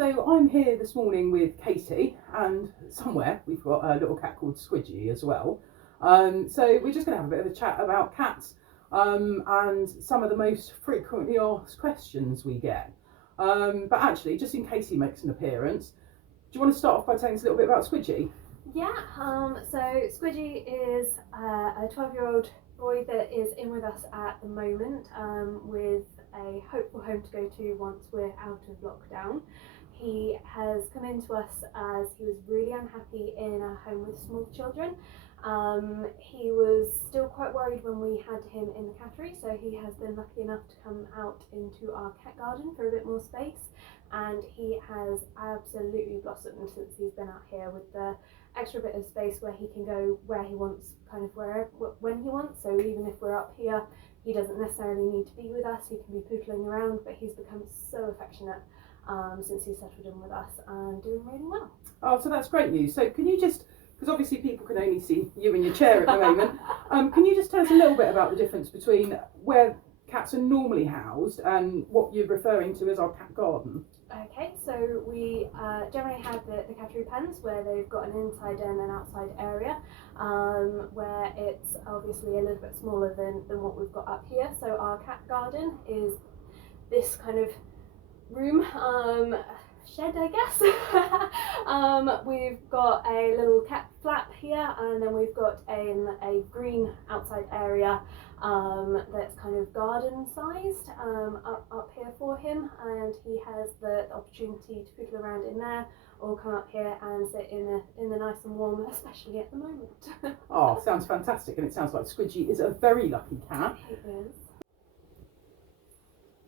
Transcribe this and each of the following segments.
So I'm here this morning with Katie, and somewhere we've got a little cat called Squidgy as well. So we're just going to have a bit of a chat about cats and some of the most frequently asked questions we get. But actually, just in case he makes an appearance, do you want to start off by telling us a little bit about Squidgy? Yeah, so Squidgy is a 12-year-old boy that is in with us at the moment with a hopeful home to go to once we're out of lockdown. He has come into us as he was really unhappy in a home with small children. He was still quite worried when we had him in the cattery, so he has been lucky enough to come out into our cat garden for a bit more space, and he has absolutely blossomed since he's been out here with the extra bit of space where he can go where he wants, kind of wherever, when he wants. So even if we're up here, he doesn't necessarily need to be with us. He can be pootling around, but he's become so affectionate since he settled in with us and doing really well. Oh, so that's great news. So can you just, because obviously people can only see you in your chair at the moment, can you just tell us a little bit about the difference between where cats are normally housed and what you're referring to as our cat garden? Okay, so we generally have the cattery pens where they've got an inside and an outside area where it's obviously a little bit smaller than what we've got up here. So our cat garden is this kind of room, shed I guess. We've got a little cat flap here, and then we've got a green outside area that's kind of garden sized up here for him, and he has the opportunity to poodle around in there or come up here and sit in the nice and warm, especially at the moment. Oh, sounds fantastic, and it sounds like Squidgy is a very lucky cat. He is.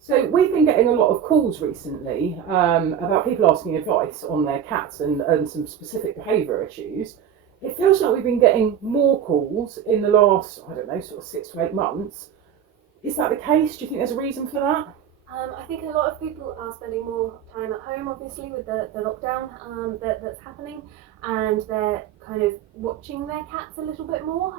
So we've been getting a lot of calls recently about people asking advice on their cats and some specific behaviour issues. It feels like we've been getting more calls in the last, I don't know, sort of 6 to 8 months. Is that the case? Do you think there's a reason for that? I think a lot of people are spending more time at home, obviously, with the lockdown that's happening, and they're kind of watching their cats a little bit more.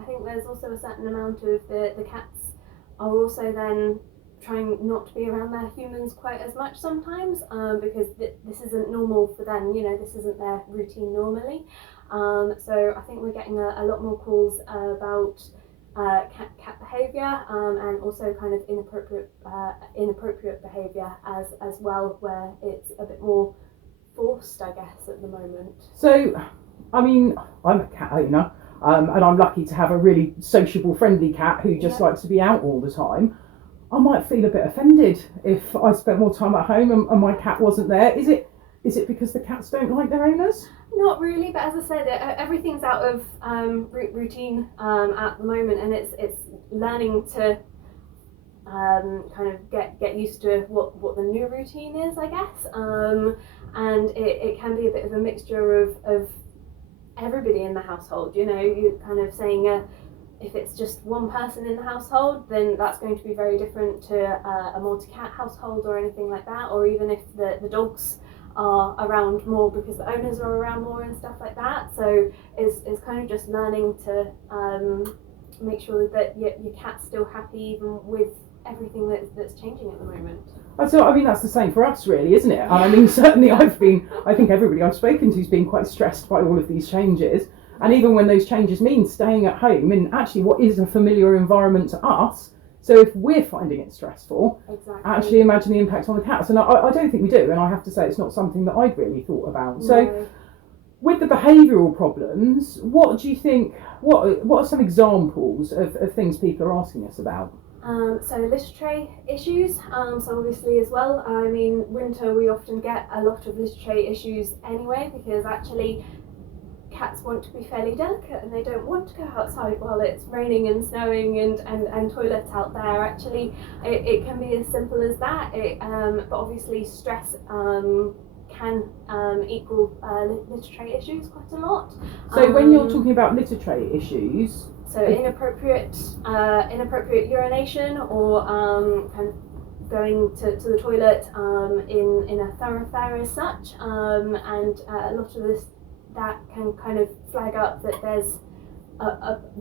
I think there's also a certain amount of the cats are also then trying not to be around their humans quite as much sometimes because this isn't normal for them, this isn't their routine normally. So I think we're getting a lot more calls about cat behaviour and also kind of inappropriate behaviour as well, where it's a bit more forced, I guess, at the moment. So, I mean, I'm a cat owner and I'm lucky to have a really sociable, friendly cat who just likes to be out all the time. I might feel a bit offended if I spent more time at home and my cat wasn't there. Is it because the cats don't like their owners? Not really, but as I said, everything's out of routine at the moment, and it's learning to kind of get used to what the new routine is, I guess. And it can be a bit of a mixture of everybody in the household. You're kind of saying if it's just one person in the household, then that's going to be very different to a multi-cat household or anything like that, or even if the dogs are around more because the owners are around more and stuff like that. So it's kind of just learning to make sure that your cat's still happy even with everything that's changing at the moment. So I mean, that's the same for us, really, isn't it? And I mean, certainly I think everybody I've spoken to has been quite stressed by all of these changes. And even when those changes mean staying at home in actually what is a familiar environment to us, so if we're finding it stressful, actually imagine the impact on the cats. And I don't think we do, and I have to say it's not something that I'd really thought about. So with the behavioural problems, what do you think, what are some examples of things people are asking us about? So litter tray issues, so obviously as well, I mean, winter we often get a lot of litter tray issues anyway, because actually cats want to be fairly delicate and they don't want to go outside while it's raining and snowing and toilets out there. Actually, it can be as simple as that. But obviously stress can equal litter tray issues quite a lot. So when you're talking about litter tray issues, so inappropriate urination or kind of going to the toilet in a thoroughfare as such, and a lot of this that can kind of flag up that there's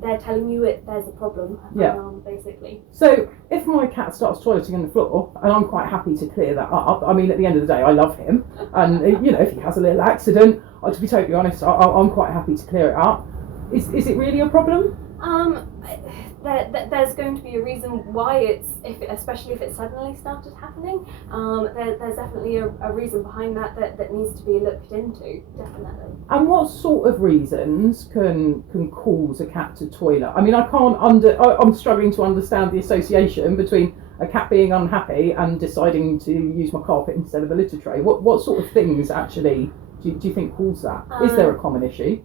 they're telling you there's a problem. Yeah. Basically. So if my cat starts toileting on the floor, and I'm quite happy to clear that up, I mean, at the end of the day, I love him, and if he has a little accident, to be totally honest, I'm quite happy to clear it up. Is it really a problem? There's going to be a reason why especially if it suddenly started happening. There's definitely a reason behind that needs to be looked into, definitely. And what sort of reasons can cause a cat to toilet? I mean, I'm struggling to understand the association between a cat being unhappy and deciding to use my carpet instead of a litter tray. What sort of things actually do you think cause that? Is there a common issue?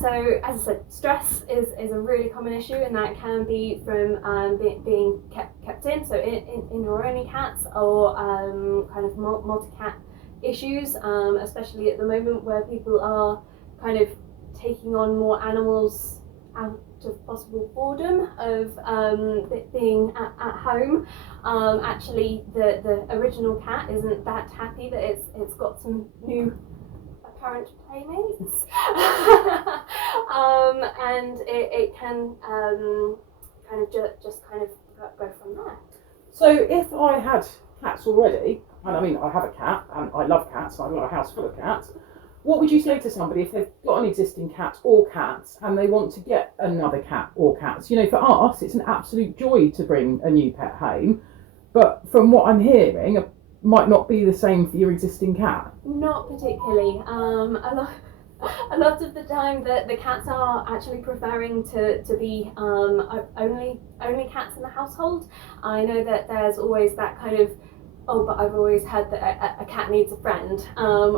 So, as I said, stress is a really common issue, and that can be from being kept in, so indoor-only cats, or kind of multi-cat issues, especially at the moment where people are kind of taking on more animals out of possible boredom of being at home. Actually, the original cat isn't that happy that it's got some new apparent playmates, and it can kind of just kind of go from there. So if I had cats already, and I mean I have a cat and I love cats, I've got a house full of cats, what would you say to somebody if they've got an existing cat or cats and they want to get another cat or cats? For us it's an absolute joy to bring a new pet home, but from what I'm hearing, might not be the same for your existing cat. Not particularly. A lot of the time the cats are actually preferring to be only cats in the household. I know that there's always that kind of, but I've always heard that a cat needs a friend,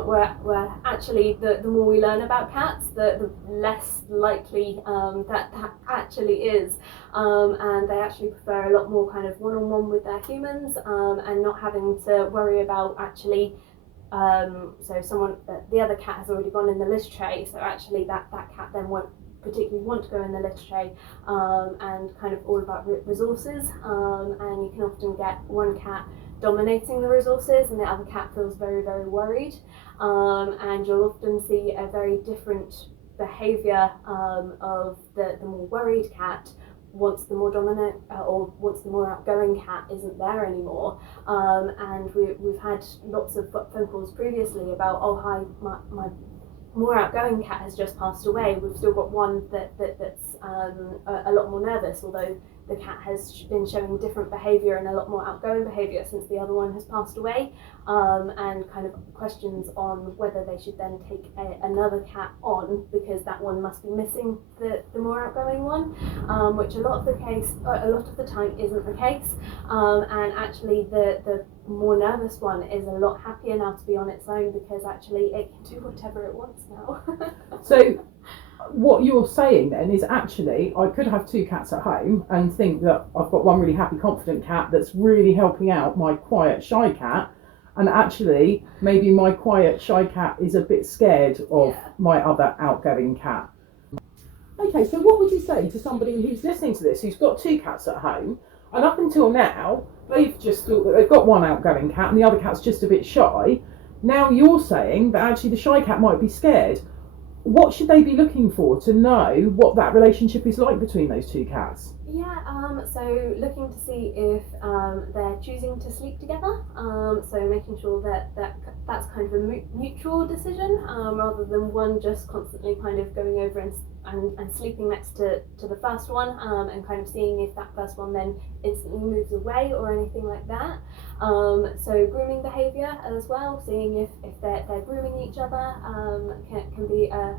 where actually the more we learn about cats, the less likely that actually is, and they actually prefer a lot more kind of one-on-one with their humans, and not having to worry about actually, so the other cat has already gone in the litter tray, so actually that cat then won't particularly want to go in the litter tray, and kind of all about resources, and you can often get one cat dominating the resources and the other cat feels very, very worried, and you'll often see a very different behaviour of the more worried cat once the more dominant or once the more outgoing cat isn't there anymore, and we've had lots of phone calls previously about, oh hi, my more outgoing cat has just passed away. We've still got one that's a lot more nervous, although the cat has been showing different behaviour and a lot more outgoing behaviour since the other one has passed away, and kind of questions on whether they should then take another cat on because that one must be missing the more outgoing one, which a lot of the time isn't the case, and actually the more nervous one is a lot happier now to be on its own because actually it can do whatever it wants now. So what you're saying then is actually I could have two cats at home and think that I've got one really happy, confident cat that's really helping out my quiet, shy cat, and actually maybe my quiet, shy cat is a bit scared of my other outgoing cat. Okay, so what would you say to somebody who's listening to this, who's got two cats at home, and up until now they've just thought that they've got one outgoing cat and the other cat's just a bit shy? Now you're saying that actually the shy cat might be scared. What should they be looking for to know what that relationship is like between those two cats? So looking to see if they're choosing to sleep together, so making sure that's kind of a mutual decision, rather than one just constantly kind of going over and sleeping next to the first one, and kind of seeing if that first one then instantly moves away or anything like that. So grooming behaviour as well, seeing if they're grooming each other, can be a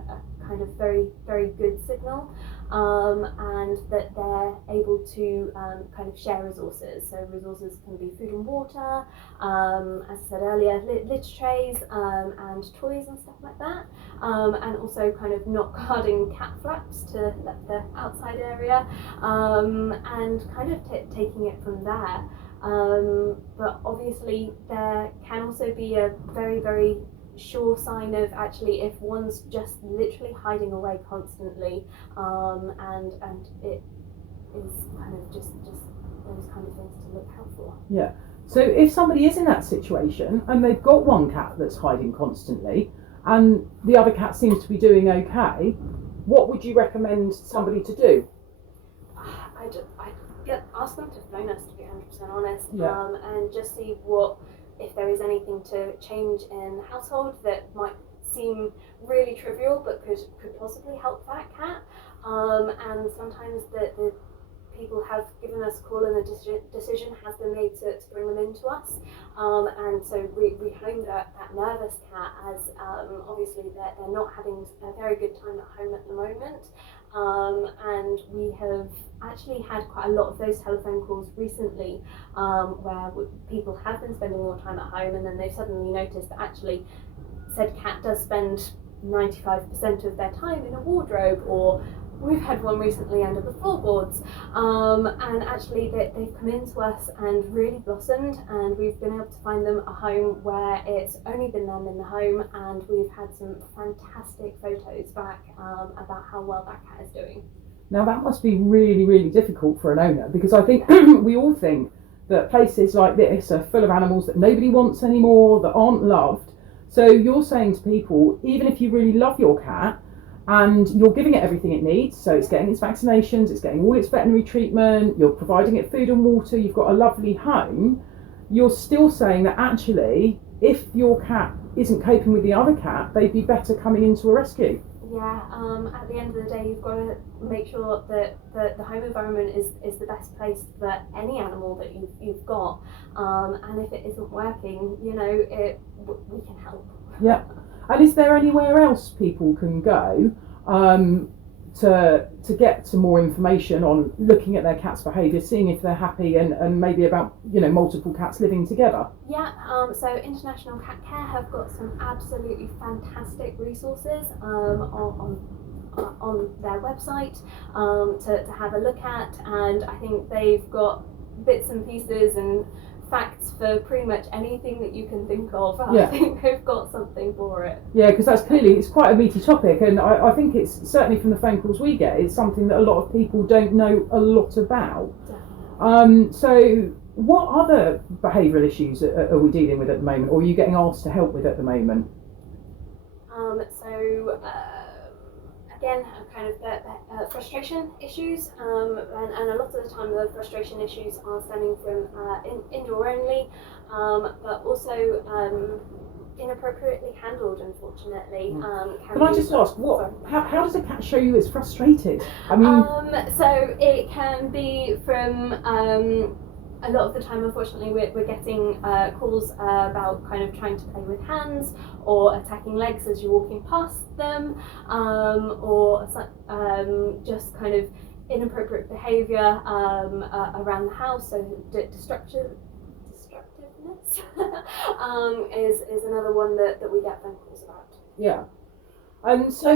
kind of very, very good signal, and that they're able to kind of share resources. So resources can be food and water, as I said earlier, litter trays, and toys and stuff like that, and also kind of not guarding cat flaps to the outside area, and kind of taking it from there. But obviously there can also be a very, very sure sign of actually if one's just literally hiding away constantly, and it is kind of just those kind of things to look out for. Yeah. So if somebody is in that situation and they've got one cat that's hiding constantly and the other cat seems to be doing okay, what would you recommend somebody to do? Ask them to phone us, to be 100% honest, Yeah. and just see if there is anything to change in the household that might seem really trivial but could possibly help that cat. And sometimes the people have given us a call and a decision has been made to bring them into us, and so rehome that nervous cat, as obviously they're not having a very good time at home at the moment. And we have actually had quite a lot of those telephone calls recently, where people have been spending more time at home, and then they've suddenly noticed that actually said cat does spend 95% of their time in a wardrobe, or we've had one recently under the floorboards, and actually they've come into us and really blossomed, and we've been able to find them a home where it's only been them in the home, and we've had some fantastic photos back about how well that cat is doing. Now that must be really, really difficult for an owner, because I think we all think that places like this are full of animals that nobody wants anymore, that aren't loved. So you're saying to people, even if you really love your cat, and you're giving it everything it needs, so it's getting its vaccinations, it's getting all its veterinary treatment, you're providing it food and water, you've got a lovely home, you're still saying that actually, if your cat isn't coping with the other cat, they'd be better coming into a rescue. Yeah, at the end of the day, you've got to make sure that the home environment is the best place for any animal that you've got, and if it isn't working, we can help. Yeah. And is there anywhere else people can go to get some more information on looking at their cat's behaviour, seeing if they're happy, and maybe about multiple cats living together? Yeah, so International Cat Care have got some absolutely fantastic resources on their website to have a look at, and I think they've got bits and pieces and facts for pretty much anything that you can think of. Yeah. I think they've got something for it. Yeah, because it's quite a meaty topic, and I think it's certainly from the phone calls we get, it's something that a lot of people don't know a lot about. So what other behavioural issues are we dealing with at the moment, or are you getting asked to help with at the moment? Again, kind of frustration issues, and a lot of the time the frustration issues are stemming from indoor only, but also inappropriately handled, unfortunately. Can I just ask, how does a cat show you it's frustrated? I mean, so it can be from a lot of the time, unfortunately, we're getting calls about kind of trying to play with hands or attacking legs as you're walking past them, or just kind of inappropriate behaviour around the house. So destructiveness is another one that we get phone calls about. Yeah. And so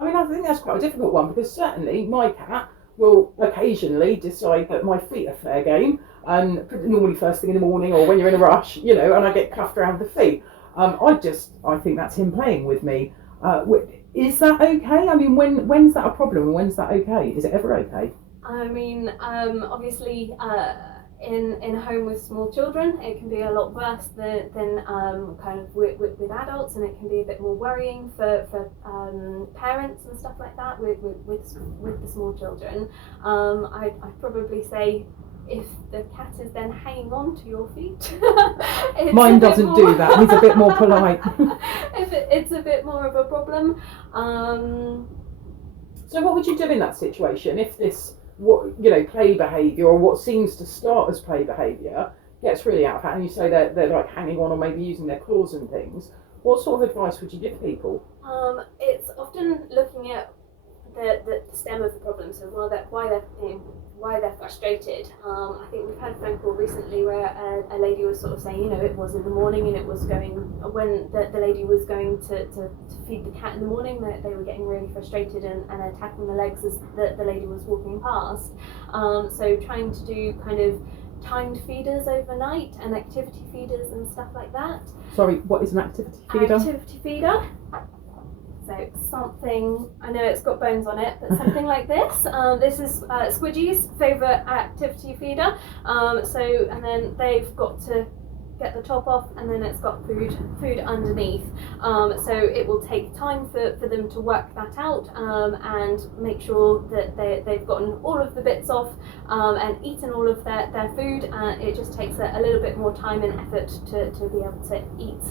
I think that's quite a difficult one, because certainly my cat will occasionally decide that my feet are fair game, and normally first thing in the morning or when you're in a rush, and I get cuffed around the feet. I think that's him playing with me. Is that okay? I mean, when's that a problem and when's that okay? Is it ever okay? I mean, obviously, in a home with small children, it can be a lot worse than kind of with adults, and it can be a bit more worrying for parents and stuff like that with the small children. I'd probably say, if the cat is then hanging on to your feet, mine doesn't do that. He's a bit more polite. It's a bit more of a problem. So what would you do in that situation if this, play behaviour, or what seems to start as play behaviour, gets really out of hand, and you say they're like hanging on or maybe using their claws and things? What sort of advice would you give people? It's often looking at the stem of the problem, so why they're frustrated. I think we've had a phone call recently where a lady was sort of saying, it was in the morning, and it was when the lady was going to feed the cat in the morning, that they were getting really frustrated and attacking the legs as the lady was walking past. So trying to do kind of timed feeders overnight and activity feeders and stuff like that. Sorry, what is an activity feeder? Activity feeder. So something, I know it's got bones on it, but something like this. This is Squidgy's favourite activity feeder. And then they've got to get the top off, and then it's got food underneath. So it will take time for them to work that out and make sure that they've gotten all of the bits off and eaten all of their food. It just takes a little bit more time and effort to be able to eat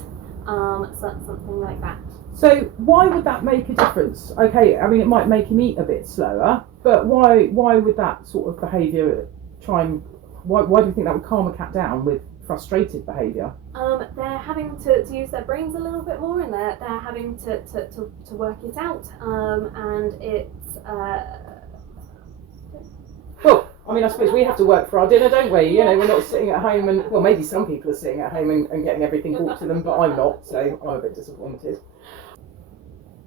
something like that. So why would that make a difference? Okay, I mean it might make him eat a bit slower, but why would that sort of behaviour why do you think that would calm a cat down with frustrated behaviour? They're having to use their brains a little bit more, and they're having to work it out, and it's well, I mean, I suppose we have to work for our dinner, don't we? You know, we're not sitting at home and, well, maybe some people are sitting at home and getting everything brought to them, but I'm not, so I'm a bit disappointed.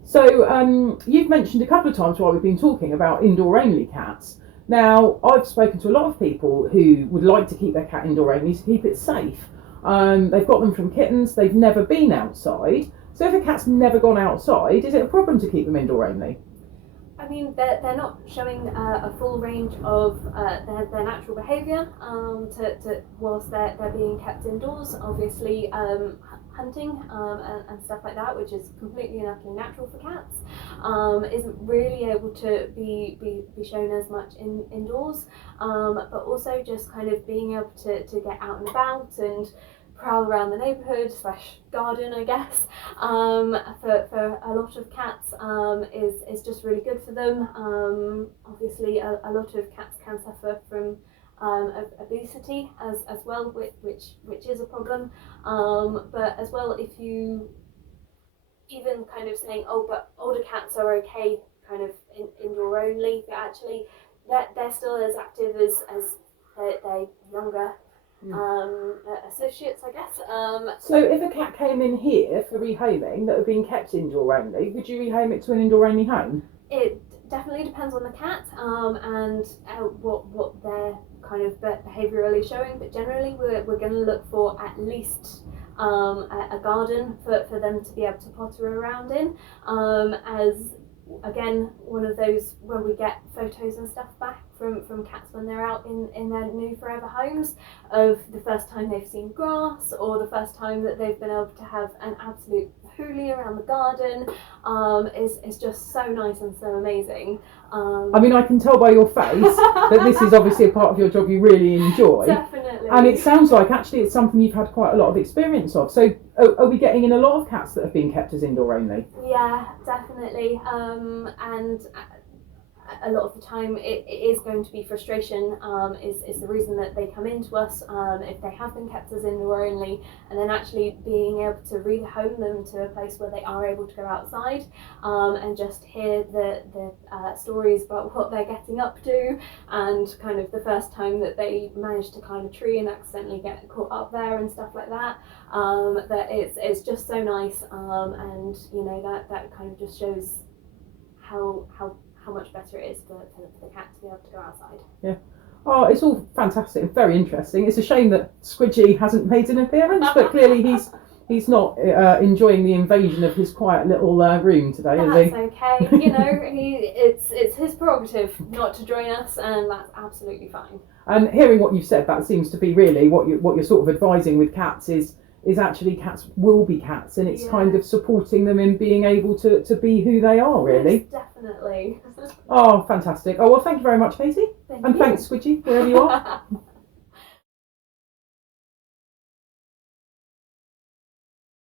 So you've mentioned a couple of times while we've been talking about indoor-only cats. Now, I've spoken to a lot of people who would like to keep their cat indoor-only to keep it safe. They've got them from kittens, they've never been outside. So if a cat's never gone outside, is it a problem to keep them indoor-only? I mean, they're not showing a full range of their natural behaviour whilst they're being kept indoors. Obviously, hunting and stuff like that, which is completely and utterly natural for cats, isn't really able to be shown as much indoors. But also just kind of being able to get out and about and prowl around the neighbourhood / garden, I guess, for a lot of cats is just really good for them. Obviously a lot of cats can suffer from obesity as well, which is a problem, but as well, if you even kind of saying, oh, but older cats are okay kind of indoor only, but actually they're still as active as their younger associates, I guess. So if a cat came in here for rehoming that had been kept indoor only, would you rehome it to an indoor only home? It definitely depends on the cat and what they're kind of behaviourally showing, but generally we're going to look for at least a garden for them to be able to potter around in, as again, one of those where we get photos and stuff back from cats when they're out in their new forever homes of the first time they've seen grass, or the first time that they've been able to have an absolute hoolie around the garden, is just so nice and so amazing. I mean, I can tell by your face that this is obviously a part of your job you really enjoy. Definitely. And it sounds like actually it's something you've had quite a lot of experience of. So are we getting in a lot of cats that have been kept as indoor only? Yeah, definitely. And a lot of the time it is going to be frustration, is the reason that they come into us if they have been kept as indoor only, and then actually being able to rehome them to a place where they are able to go outside and just hear the stories about what they're getting up to, and kind of the first time that they managed to climb a tree and accidentally get caught up there and stuff like that. That it's just so nice, and you know that kind of just shows how much better it is for the cat to be able to go outside. Yeah. Oh, it's all fantastic and very interesting. It's a shame that Squidgy hasn't made an appearance, but clearly he's not enjoying the invasion of his quiet little room today, is he? That's okay. You know, it's his prerogative not to join us, and that's absolutely fine. And hearing what you've said, that seems to be really what you're sort of advising with cats is actually cats will be cats, and it's kind of supporting them in being able to be who they are, really. Yes, definitely. Oh, fantastic. Oh, well, thank you very much, Katie. Thank and you. thanks, Squidgy, wherever you are.